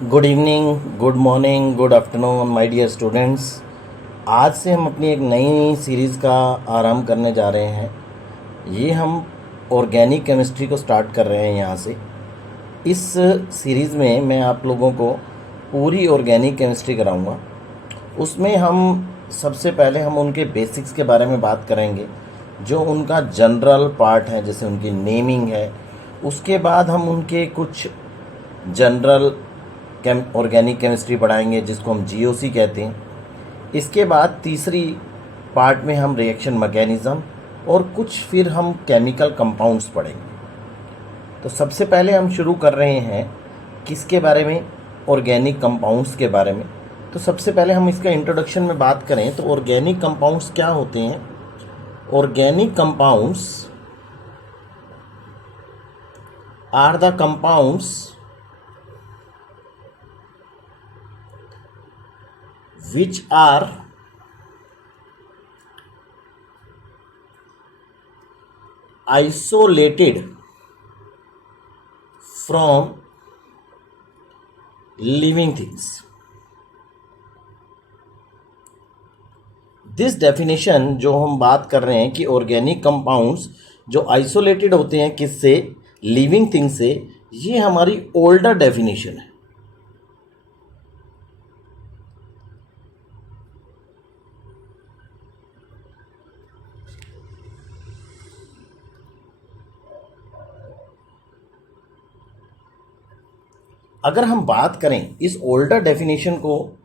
Good evening, good morning, good afternoon my dear students. आज से हम अपनी एक नई सीरीज़ का आरंभ करने जा रहे हैं। ये हम ऑर्गेनिक केमिस्ट्री को स्टार्ट कर रहे हैं यहाँ से। इस सीरीज़ में मैं आप लोगों को पूरी ऑर्गेनिक केमिस्ट्री कराऊंगा। उसमें हम सबसे पहले हम उनके बेसिक्स के बारे में बात करेंगे, जो उनका जनरल पार्ट है, जैसे उनकी नेमिंग है। उसके बाद हम उनके कुछ जनरल ऑर्गेनिक केमिस्ट्री पढ़ाएंगे, जिसको हम जीओसी कहते हैं। इसके बाद तीसरी पार्ट में हम रिएक्शन मैकेनिज़्म और कुछ फिर हम केमिकल कंपाउंड्स पढ़ेंगे। तो सबसे पहले हम शुरू कर रहे हैं किसके बारे में? ऑर्गेनिक कंपाउंड्स के बारे में। तो सबसे पहले हम इसका इंट्रोडक्शन में बात करें तो ऑर्गेनिक कंपाउंड्स क्या होते हैं? Organic compounds are the compounds which are isolated from living things. This definition जो हम बात कर रहे हैं कि ऑर्गेनिक कंपाउंड्स जो आइसोलेटेड होते हैं किससे? लिविंग थिंग से, ये हमारी ओल्डर डेफिनेशन है। अगर हम बात करें इस ओल्डर डेफिनेशन को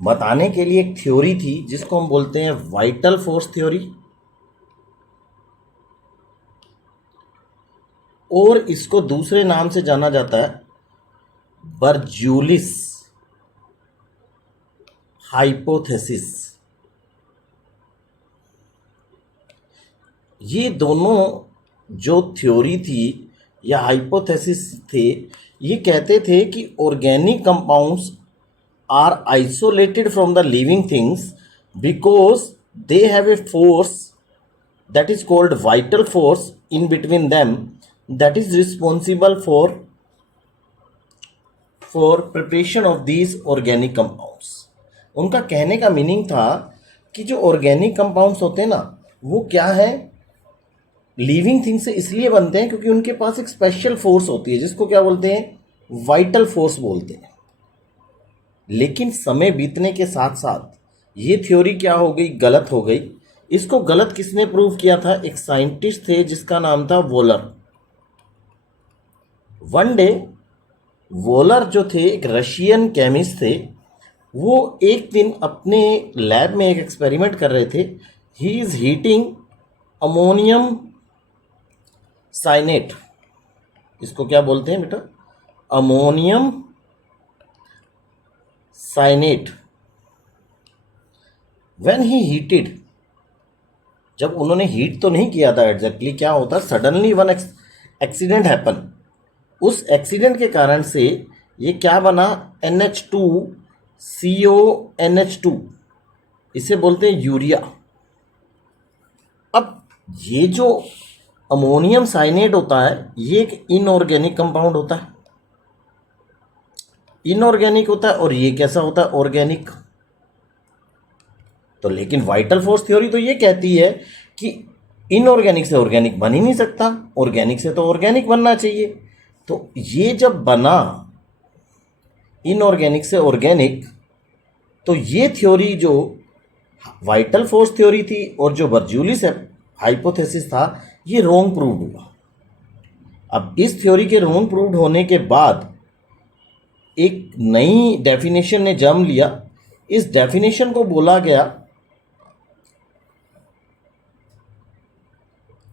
बताने के लिए, एक थ्योरी थी जिसको हम बोलते हैं वाइटल फोर्स थ्योरी, और इसको दूसरे नाम से जाना जाता है बर्जूलिस हाइपोथेसिस। ये दोनों जो थ्योरी थी या हाइपोथेसिस थे, ये कहते थे कि organic compounds are isolated from the living things because they have a force that is called vital force in between them that is responsible for preparation of these organic compounds. उनका कहने का meaning था कि जो organic compounds होते हैं ना, वो क्या है, लिविंग थिंग से इसलिए बनते हैं क्योंकि उनके पास एक स्पेशल फोर्स होती है जिसको क्या बोलते हैं? वाइटल फोर्स बोलते हैं। लेकिन समय बीतने के साथ साथ ये थ्योरी क्या हो गई? गलत हो गई। इसको गलत किसने प्रूव किया था? एक साइंटिस्ट थे जिसका नाम था वोलर। वन डे वोलर जो थे, एक रशियन केमिस्ट थे, वो एक दिन अपने लैब में एक एक्सपेरिमेंट कर रहे थे। He is heating ammonium cyanate. इसको क्या बोलते हैं बेटा? Ammonium cyanate. When he heated, जब उन्होंने हीट तो नहीं किया था एग्जैक्टली, क्या होता, सडनली वन एक्सीडेंट हैपन। उस एक्सीडेंट के कारण से ये क्या बना? NH2CONH2, इसे बोलते हैं यूरिया। अब ये जो अमोनियम साइनेट होता है, ये एक इनऑर्गेनिक कंपाउंड होता है। इनऑर्गेनिक होता है, और ये कैसा होता है? ऑर्गेनिक। तो लेकिन वाइटल फोर्स थ्योरी तो ये कहती है कि इनऑर्गेनिक से ऑर्गेनिक बन ही नहीं सकता, ऑर्गेनिक से तो ऑर्गेनिक बनना चाहिए। तो ये जब बना इनऑर्गेनिक से ऑर्गेनिक, तो ये थ्योरी जो वाइटल फोर्स थ्योरी थी और जो बर्जूलिस हाइपोथेसिस था, ये रॉन्ग प्रूव्ड हुआ। अब इस थ्योरी के रॉन्ग प्रूव्ड होने के बाद एक नई डेफिनेशन ने जन्म लिया। इस डेफिनेशन को बोला गया,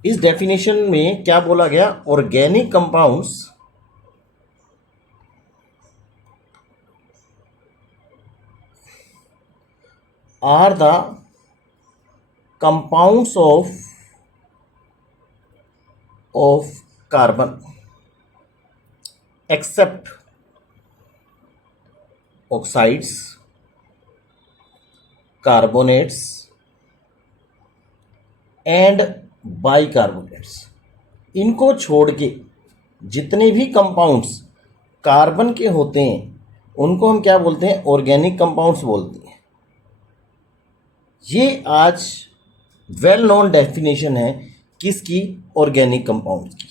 इस डेफिनेशन में क्या बोला गया? Organic compounds are the compounds of carbon except oxides, carbonates and bicarbonates. इनको छोड़ के जितने भी कंपाउंड्स कार्बन के होते हैं उनको हम क्या बोलते हैं, ऑर्गेनिक कंपाउंड्स बोलते हैं। ये आज वेल नोन डेफिनेशन है किसकी, ऑर्गेनिक कंपाउंड्स की।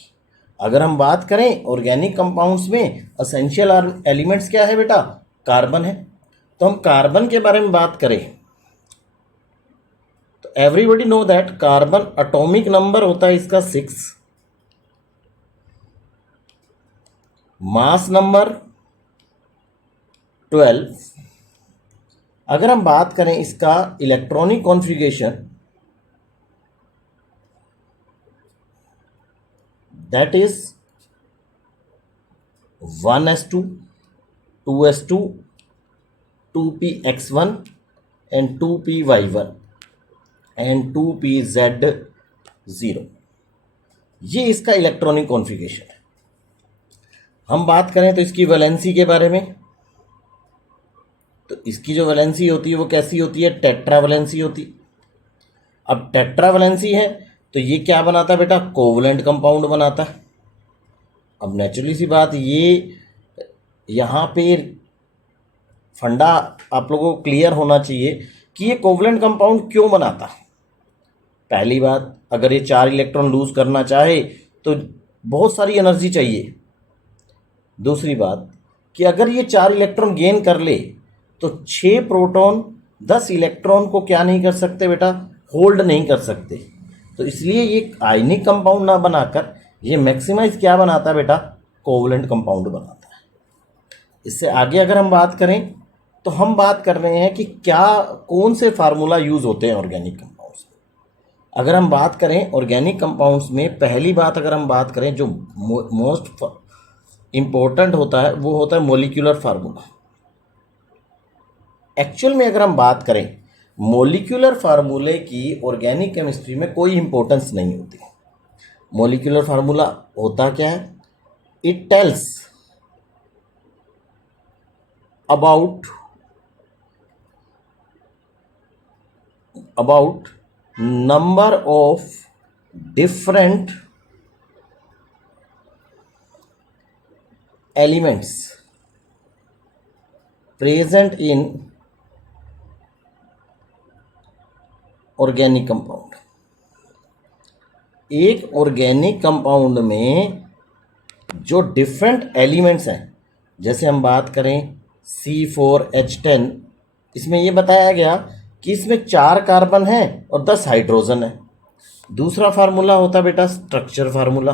अगर हम बात करें ऑर्गेनिक कंपाउंड्स में असेंशियल एलिमेंट्स क्या है बेटा, कार्बन है। तो हम कार्बन के बारे में बात करें तो everybody know that carbon atomic number होता है इसका 6, मास नंबर 12। अगर हम बात करें इसका electronic configuration, that is 1s2, 2s2, 2px1 and 2py1 and 2pz0। ये इसका इलेक्ट्रॉनिक कॉन्फ़िगरेशन है। हम बात करें तो इसकी वैलेंसी के बारे में, तो इसकी जो वैलेंसी होती है वो कैसी होती है, टेट्रा वैलेंसी होती। अब टेट्रा वैलेंसी है तो ये क्या बनाता है बेटा, कोवलेंट कंपाउंड बनाता है। अब नेचुरली सी बात, ये यहाँ पे फंडा आप लोगों को क्लियर होना चाहिए कि ये कोवलेंट कंपाउंड क्यों बनाता है। पहली बात, अगर ये 4 इलेक्ट्रॉन लूज करना चाहे तो बहुत सारी एनर्जी चाहिए। दूसरी बात कि अगर ये 4 इलेक्ट्रॉन गेन कर ले तो 6 प्रोटॉन 10 इलेक्ट्रॉन को क्या नहीं कर सकते बेटा, होल्ड नहीं कर सकते। तो इसलिए ये आयनिक कंपाउंड ना बनाकर ये मैक्सिमाइज क्या बनाता है बेटा, कोवलेंट कंपाउंड बनाता है। इससे आगे अगर हम बात करें तो हम बात कर रहे हैं कि क्या कौन से फार्मूला यूज़ होते हैं ऑर्गेनिक कंपाउंड्स में। अगर हम बात करें ऑर्गेनिक कंपाउंड्स में, पहली बात अगर हम बात करें जो मोस्ट इम्पोर्टेंट होता है वो होता है मोलिक्यूलर फार्मूला। एक्चुअल में अगर हम बात करें मोलिक्यूलर फार्मूले की ऑर्गेनिक केमिस्ट्री में कोई इंपॉर्टेंस नहीं होती। मोलिक्यूलर फार्मूला होता क्या है, it tells about number of different elements present in organic compound. एक ऑर्गेनिक कंपाउंड में जो डिफरेंट एलिमेंट्स हैं, जैसे हम बात करें C4H10, इसमें ये बताया गया कि इसमें 4 कार्बन हैं और 10 हाइड्रोजन है। दूसरा फार्मूला होता बेटा स्ट्रक्चर फार्मूला।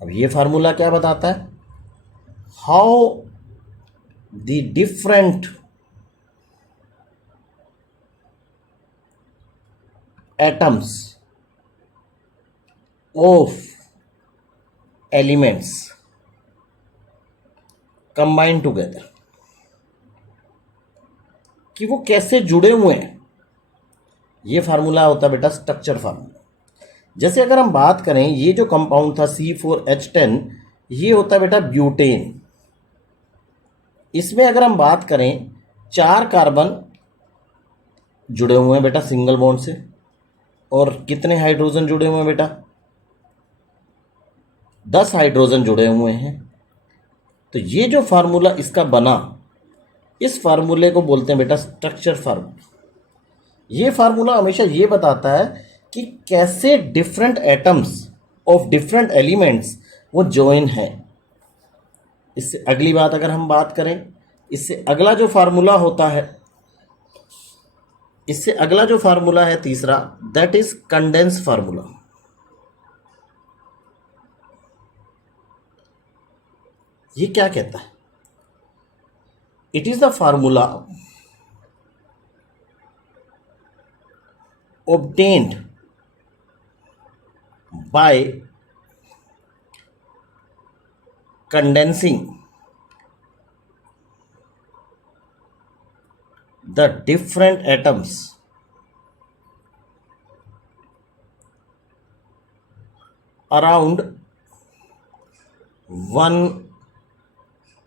अब ये फार्मूला क्या बताता है, how the different atoms of elements combine together, कि वो कैसे जुड़े हुए हैं। ये फार्मूला होता है बेटा स्ट्रक्चर फार्मूला। जैसे अगर हम बात करें, ये जो कंपाउंड था C4H10, ये होता है बेटा ब्यूटेन। इसमें अगर हम बात करें 4 कार्बन जुड़े हुए हैं बेटा सिंगल बॉन्ड से, और कितने हाइड्रोजन जुड़े हुए हैं बेटा, 10 हाइड्रोजन जुड़े हुए हैं। तो ये जो फार्मूला इसका बना, इस फार्मूले को बोलते हैं बेटा स्ट्रक्चर फार्मूला। ये फार्मूला हमेशा ये बताता है कि कैसे different atoms of different elements वो जॉइन हैं। इससे अगली बात अगर हम बात करें, इससे अगला जो फार्मूला होता है, इससे अगला जो फार्मूला है तीसरा, दैट इज कंडेंस फार्मूला। ये क्या कहता है, it is the formula obtained by condensing the different atoms around one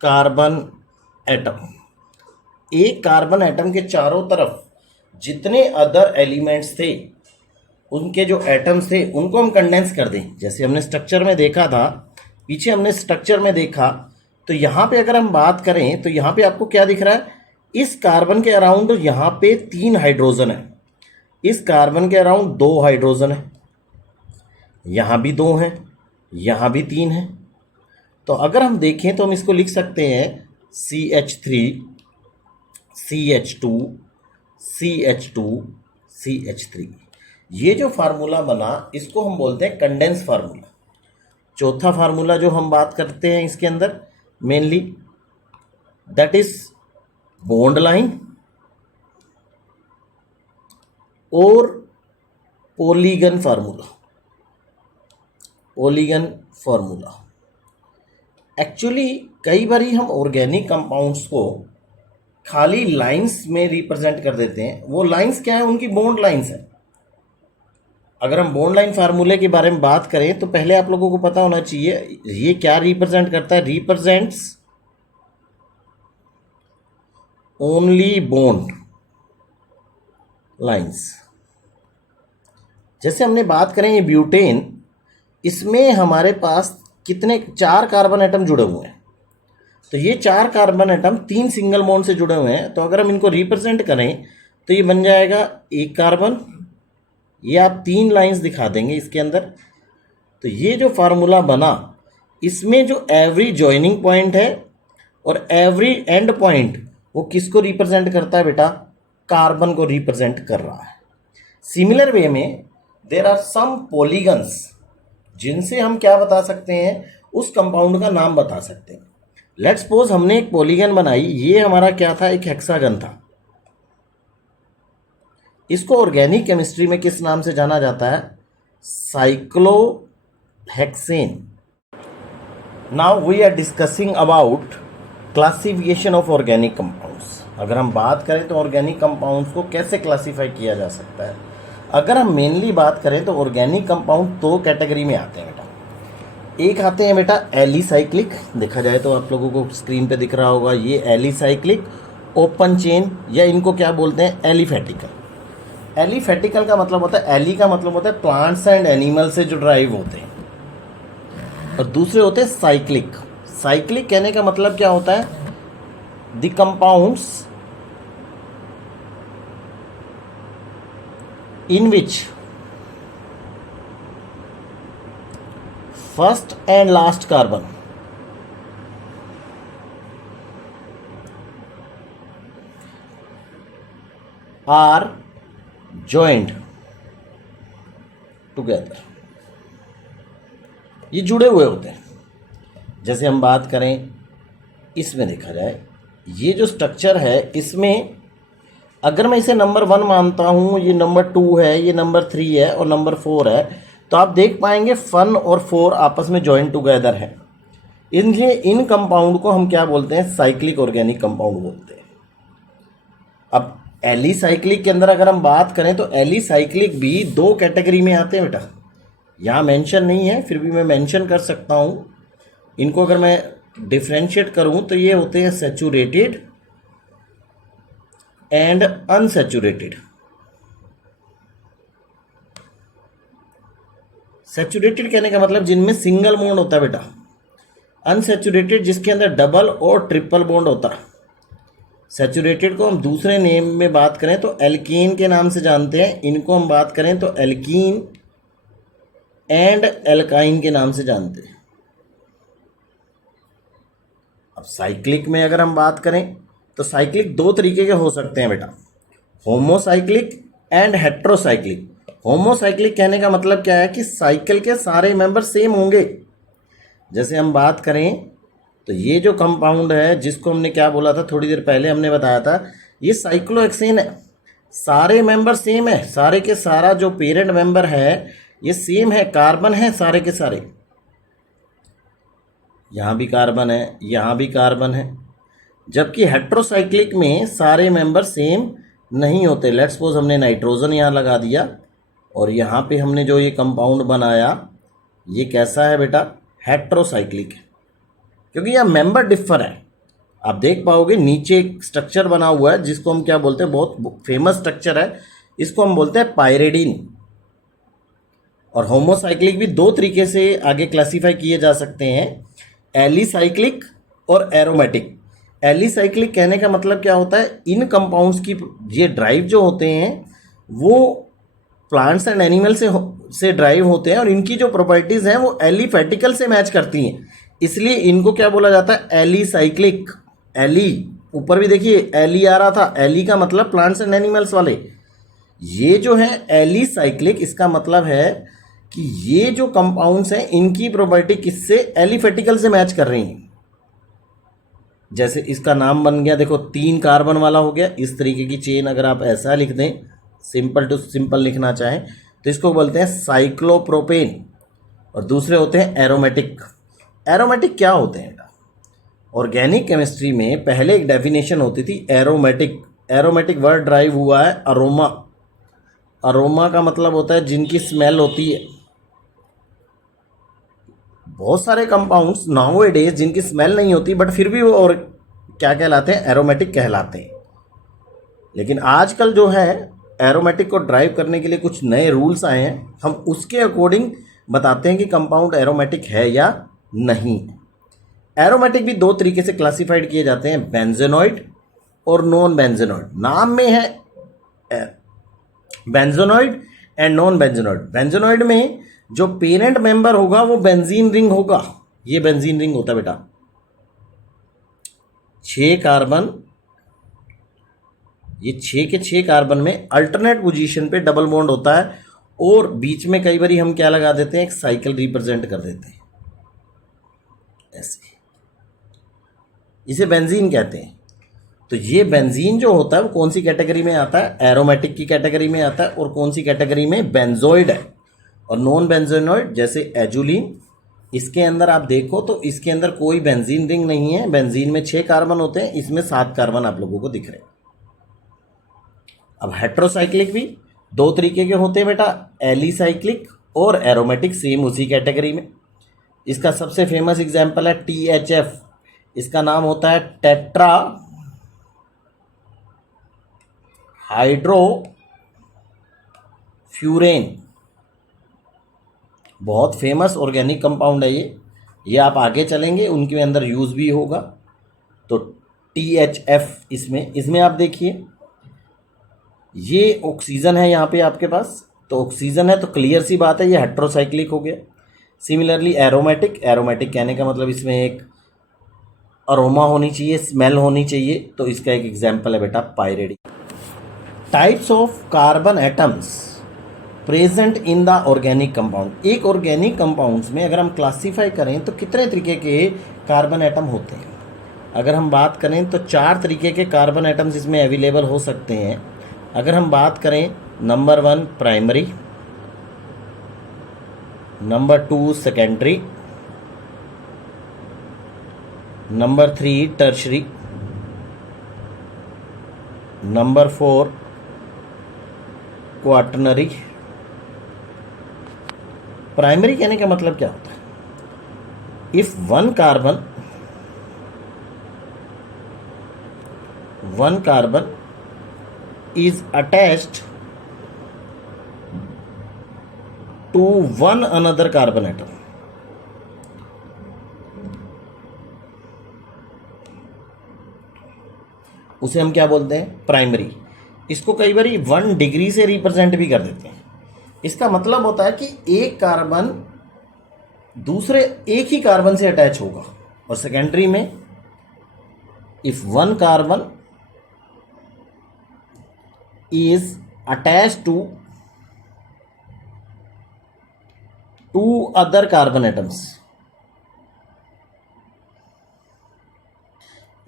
carbon atom. एक कार्बन एटम के चारों तरफ जितने अदर एलिमेंट्स थे उनके जो एटम्स थे उनको हम कंडेंस कर दें, जैसे हमने स्ट्रक्चर में देखा था, पीछे हमने स्ट्रक्चर में देखा, तो यहाँ पे अगर हम बात करें तो यहाँ पे आपको क्या दिख रहा है, इस कार्बन के अराउंड यहाँ पे 3 हाइड्रोजन है, इस कार्बन के अराउंड 2 हाइड्रोजन है, यहाँ भी 2 हैं, यहाँ भी 3 हैं। तो अगर हम देखें तो हम इसको लिख सकते हैं CH3 CH2 CH2 CH3। ये जो फार्मूला बना इसको हम बोलते हैं कंडेंस फार्मूला। चौथा फार्मूला जो हम बात करते हैं इसके अंदर mainly, that is bond line और polygon formula. Polygon formula actually कई बार हम ऑर्गेनिक कंपाउंड्स को खाली लाइंस में रिप्रेजेंट कर देते हैं। वो लाइंस क्या है, उनकी बॉन्ड लाइंस है। अगर हम बॉन्ड लाइन फार्मूले के बारे में बात करें तो पहले आप लोगों को पता होना चाहिए ये क्या रिप्रेजेंट करता है। Represents only bond lines. जैसे हमने बात करें ये ब्यूटेन, इसमें हमारे पास कितने 4 कार्बन एटम जुड़े हुए हैं। तो ये 4 कार्बन एटम 3 सिंगल बॉन्ड से जुड़े हुए हैं। तो अगर हम इनको रिप्रेजेंट करें तो ये बन जाएगा 1 कार्बन, ये आप 3 लाइंस दिखा देंगे इसके अंदर। तो ये जो फार्मूला बना इसमें जो एवरी जॉइनिंग पॉइंट है और एवरी एंड पॉइंट वो किसको रिप्रेजेंट करता है बेटा, कार्बन को रिप्रेजेंट कर रहा है। सिमिलर वे में देयर आर सम पॉलीगन्स जिनसे हम क्या बता सकते हैं, उस कंपाउंड का नाम बता सकते हैं। लेट्स सपोज हमने एक पॉलीगन बनाई, ये हमारा क्या था, एक हेक्सागन था। इसको ऑर्गेनिक केमिस्ट्री में किस नाम से जाना जाता है, cyclohexane. Now we are discussing about classification of organic compounds. अगर हम बात करें तो ऑर्गेनिक कंपाउंड्स को कैसे क्लासीफाई किया जा सकता है। अगर हम मेनली बात करें तो ऑर्गेनिक कंपाउंड 2 कैटेगरी में आते हैं बेटा। एक आते हैं बेटा एलिसाइक्लिक, देखा जाए तो आप लोगों को स्क्रीन पे दिख रहा होगा ये एलिसाइक्लिक ओपन चेन, या इनको क्या बोलते हैं, एलिफेटिकल। एलिफेटिकल का मतलब होता है, एली का मतलब होता है प्लांट्स एंड एनिमल से जो ड्राइव होते हैं, और दूसरे होते हैं साइक्लिक। साइक्लिक कहने का मतलब क्या होता है, the compounds in which first and last carbon are joined together। ये जुड़े हुए होते हैं। जैसे हम बात करें इसमें देखा जाए, ये जो स्ट्रक्चर है इसमें अगर मैं इसे नंबर 1 मानता हूँ, ये नंबर 2 है, ये नंबर 3 है और नंबर 4 है, तो आप देख पाएंगे 1 और 4 आपस में जॉइन टुगेदर है। इसलिए इन कंपाउंड को हम क्या बोलते हैं, साइक्लिक ऑर्गेनिक कंपाउंड बोलते हैं। अब एलिसाइक्लिक के अंदर अगर हम बात करें तो एलिसाइक्लिक भी 2 कैटेगरी में आते हैं बेटा। यहाँ मेंशन नहीं है, फिर भी मैं मेंशन कर सकता हूँ। इनको अगर मैं डिफ्रेंशिएट करूँ तो ये होते हैं सैचुरेटेड एंड अनसैचुरेटेड। सैचुरेटेड कहने का मतलब जिनमें सिंगल बॉन्ड होता है बेटा। अनसैचुरेटेड जिसके अंदर डबल और ट्रिपल बॉन्ड होता है। सैचुरेटेड को हम दूसरे नेम में बात करें तो एल्कीन के नाम से जानते हैं, इनको हम बात करें तो एल्कीन एंड एल्काइन के नाम से जानते हैं। अब साइक्लिक में अगर हम बात करें तो साइक्लिक 2 तरीके के हो सकते हैं बेटा, होमोसाइक्लिक एंड हेट्रोसाइक्लिक। होमोसाइक्लिक कहने का मतलब क्या है कि साइकिल के सारे मेंबर सेम होंगे। जैसे हम बात करें तो ये जो कंपाउंड है जिसको हमने क्या बोला था थोड़ी देर पहले हमने बताया था, ये साइक्लोहेक्सेन है। सारे मेंबर सेम है, सारे के सारा जो पेरेंट मेंबर है ये सेम है, कार्बन है सारे के सारे। यहाँ भी कार्बन है, यहाँ भी कार्बन है। जबकि हेट्रोसाइक्लिक में सारे मेंबर सेम नहीं होते। लेट्स सपोज हमने नाइट्रोजन यहाँ लगा दिया और यहाँ पे हमने जो ये कंपाउंड बनाया ये कैसा है बेटा, हेट्रोसाइक्लिक है, क्योंकि यह मेंबर डिफर है। आप देख पाओगे नीचे एक स्ट्रक्चर बना हुआ है जिसको हम क्या बोलते हैं, बहुत फेमस स्ट्रक्चर है, इसको हम बोलते हैं पायरिडीन। और होमोसाइक्लिक भी दो तरीके से आगे क्लासीफाई किए जा सकते हैं, एलिसाइक्लिक और एरोमेटिक। एलिसाइक्लिक कहने का मतलब क्या होता है, इन कंपाउंड्स की ये ड्राइव जो होते हैं वो प्लांट्स एंड एनिमल से ड्राइव होते हैं और इनकी जो प्रॉपर्टीज हैं वो एलिफेटिकल से मैच करती हैं, इसलिए इनको क्या बोला जाता है, एलिसाइक्लिक। एली ऊपर भी देखिए एली आ रहा था, एली का मतलब प्लांट्स एंड एनिमल्स वाले। ये जो है एलिसाइक्लिक, इसका मतलब है कि ये जो कंपाउंड्स हैं इनकी प्रॉपर्टी किससे, एलिफेटिकल से मैच कर रही हैं। जैसे इसका नाम बन गया, देखो 3 कार्बन वाला हो गया, इस तरीके की चेन अगर आप ऐसा लिख दें, सिंपल टू सिंपल लिखना चाहें तो इसको बोलते हैं साइक्लोप्रोपेन, और दूसरे होते हैं एरोमेटिक। एरोमेटिक क्या होते हैं? ऑर्गेनिक केमिस्ट्री में पहले एक डेफिनेशन होती थी एरोमेटिक। एरोमेटिक वर्ड ड्राइव हुआ है अरोमा। अरोमा का मतलब होता है जिनकी स्मेल होती है। बहुत सारे कंपाउंड्स नाउ ए डेज जिनकी स्मेल नहीं होती बट फिर भी वो और क्या कहलाते हैं, एरोमेटिक कहलाते हैं। लेकिन आजकल जो है एरोमेटिक को ड्राइव करने के लिए कुछ नए रूल्स आए हैं, हम उसके अकॉर्डिंग बताते हैं कि कंपाउंड एरोमेटिक है या नहीं। एरोमेटिक भी दो तरीके से क्लासिफाइड किए जाते हैं, बेंजेनॉइड और नॉन बेंजेनॉइड। नाम में है benzenoid and non benzenoid. Benzenoid में जो पेरेंट मेंबर होगा वो बेंजीन रिंग होगा। ये बेंजीन रिंग होता है बेटा, 6 कार्बन, ये 6 के 6 कार्बन में अल्टरनेट पोजीशन पे डबल बॉन्ड होता है और बीच में कई बार हम क्या लगा देते हैं, एक साइकिल रिप्रेजेंट कर देते हैं ऐसे, इसे बेंजीन कहते हैं। तो ये बेंजीन जो होता है वो कौन सी कैटेगरी में आता है, एरोमेटिक की कैटेगरी में आता है, और कौन सी कैटेगरी में, बेंजोइड है। और नॉन बेंजेनॉइड जैसे एजुलिन, इसके अंदर आप देखो तो इसके अंदर कोई बेंजीन रिंग नहीं है। बेंजीन में 6 कार्बन होते हैं, इसमें 7 कार्बन आप लोगों को दिख रहे हैं। अब हेट्रोसाइक्लिक भी दो तरीके के होते हैं बेटा, एलिसाइक्लिक और एरोमेटिक, सेम उसी कैटेगरी में। इसका सबसे फेमस एग्जाम्पल है THF, इसका नाम होता है टेट्रा हाइड्रो फ्यूरेन। बहुत फेमस ऑर्गेनिक कंपाउंड है ये आप आगे चलेंगे उनके अंदर यूज़ भी होगा। तो THF इसमें आप देखिए ये ऑक्सीजन है यहाँ पे आपके पास, तो ऑक्सीजन है तो क्लियर सी बात है ये हेट्रोसाइक्लिक हो गया। सिमिलरली एरोमेटिक, एरोमेटिक कहने का मतलब इसमें एक अरोमा होनी चाहिए, स्मेल होनी चाहिए, तो इसका एक एग्जाम्पल है बेटा pyridine. Types of carbon atoms present in the organic compound. एक ऑर्गेनिक कंपाउंड्स में अगर हम क्लासीफाई करें तो कितने तरीके के कार्बन एटम होते हैं? अगर हम बात करें तो 4 तरीके के कार्बन एटम्स इसमें अवेलेबल हो सकते हैं। अगर हम बात करें, number 1 primary, number 2 secondary, number 3 tertiary, number 4 quaternary. Primary कहने का मतलब क्या होता है, if one carbon is attached to one another carbon atom, उसे हम क्या बोलते हैं, प्राइमरी। इसको कई बार 1 डिग्री से रिप्रेजेंट भी कर देते हैं। इसका मतलब होता है कि एक कार्बन दूसरे एक ही कार्बन से अटैच होगा। और सेकेंडरी में if one carbon is attached to 2 other carbon atoms,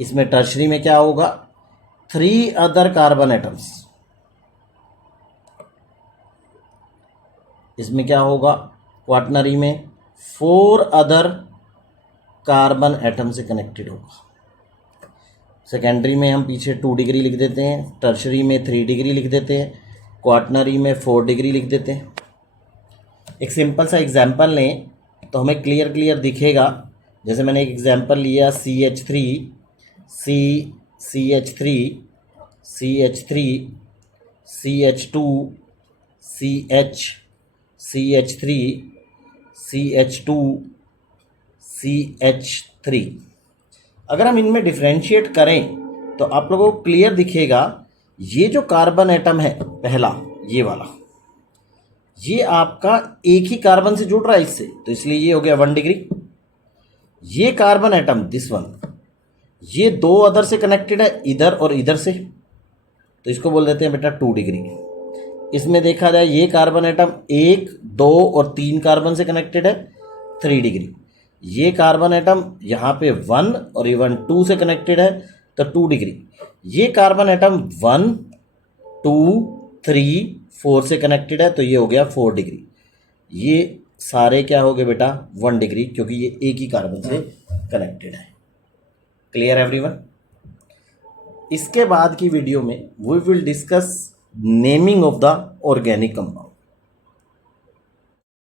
इसमें टर्शरी में क्या होगा, 3 other carbon atoms, इसमें क्या होगा, क्वाटरनरी में 4 other carbon atom से कनेक्टेड होगा। सेकेंडरी में हम पीछे 2 डिग्री लिख देते हैं, टर्शरी में 3 डिग्री लिख देते हैं, क्वाटरनरी में 4 डिग्री लिख देते हैं। एक सिंपल सा एग्जांपल लें तो हमें क्लियर दिखेगा। जैसे मैंने एक एग्जांपल लिया CH3, CH3, CH3, CH2, CH, CH3, CH2, CH3। अगर हम इनमें डिफ्रेंशिएट करें तो आप लोगों को क्लियर दिखेगा, ये जो कार्बन एटम है पहला, ये वाला, ये आपका एक ही कार्बन से जुड़ रहा है इससे, तो इसलिए ये हो गया 1 डिग्री। ये कार्बन एटम दिस वन, ये दो अदर से कनेक्टेड है, इधर और इधर से, तो इसको बोल देते हैं बेटा 2 डिग्री। इसमें देखा जाए ये कार्बन एटम 1, 2 और 3 कार्बन से कनेक्टेड है, 3 डिग्री। ये कार्बन एटम यहाँ पे 1 और इवन 2 से कनेक्टेड है, तो 2 डिग्री। ये कार्बन एटम 1, 2, 3, 4 से कनेक्टेड है, तो ये हो गया 4 डिग्री। ये सारे क्या हो गए बेटा 1 डिग्री, क्योंकि ये एक ही कार्बन से कनेक्टेड है। Clear everyone? इसके बाद की वीडियो में we will discuss naming of the organic compound.